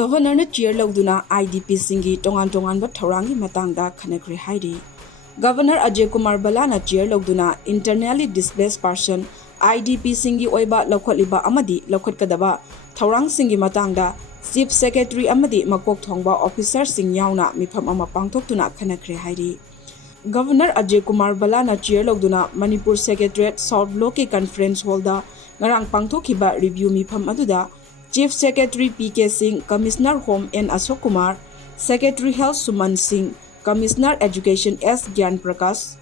Governor Chiar Louduna IDP Singi Tonganba Thourangi Matangda Khanakhre Hairi. Governor Kumar Chiar Louduna internally displaced person IDP Singi Oiba Lokhotliba Amadi Lokhotkadaba Thourang Singi Matangda Chief Secretary Amadi Makok Thongba Officer Sing Yauna Mifam Ama Pangthoktuna Khanakhre Hairi. Governor Kumar Chiar Louduna Manipur Secretariat South Block Conference Hall da ngarang pangthokhiba review mifam aduda Chief Secretary PK Singh, Commissioner Home N Ashok Kumar, Secretary Health Suman Singh, Commissioner Education S Gyan Prakash,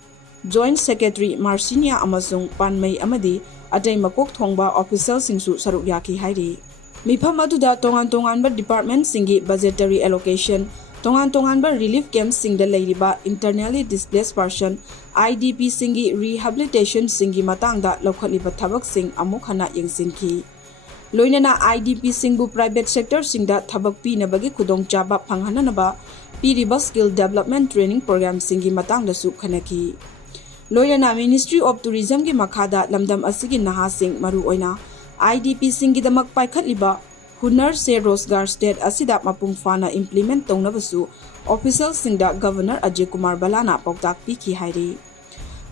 Joint Secretary Marsinia Amasung Panmei Amadi, Atay Makok Thongba Official Singsu Saruk Yaki Hairi. Mifam aduda Tonganba Department Singi Budgetary Allocation, Tonganba Relief Camp Singda Leiriba Internally Displaced Person, IDP Singi Rehabilitation Singi Matangda Lokhotliba Thabak Sing Amuk Hana Yengsinki. Loinana IDP Singbu private sector Singda Thabak Pi Nabagi Kudong Chaba Panghananaba Piriba Skill Development Training Program Singi Matangda Su Khanaki. Loinana Ministry of Tourism Gi Makhada Lamdam Asigi Naha Sing Maru Oina IDP Singi Damak Paikhatliba Hunar Se Rosgar State Asida Mapung Fana Implement Tongnabasu Official Singda Governor Kumar Pauktak Piki Hairi.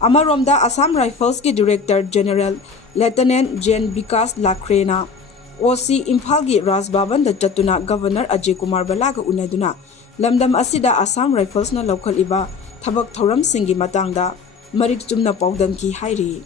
Amaromda Assam Rifles Ki Director General Lieutenant Gen Vikas Lakrena OC Imphal Rasbaban da Chatuna Governor Kumar Balaga Unaduna Lamdam Asida Assam Rifles na Lokhotliba Thabak Thauram Singi Matangda Marik Chumna Paudam Ki Hairi.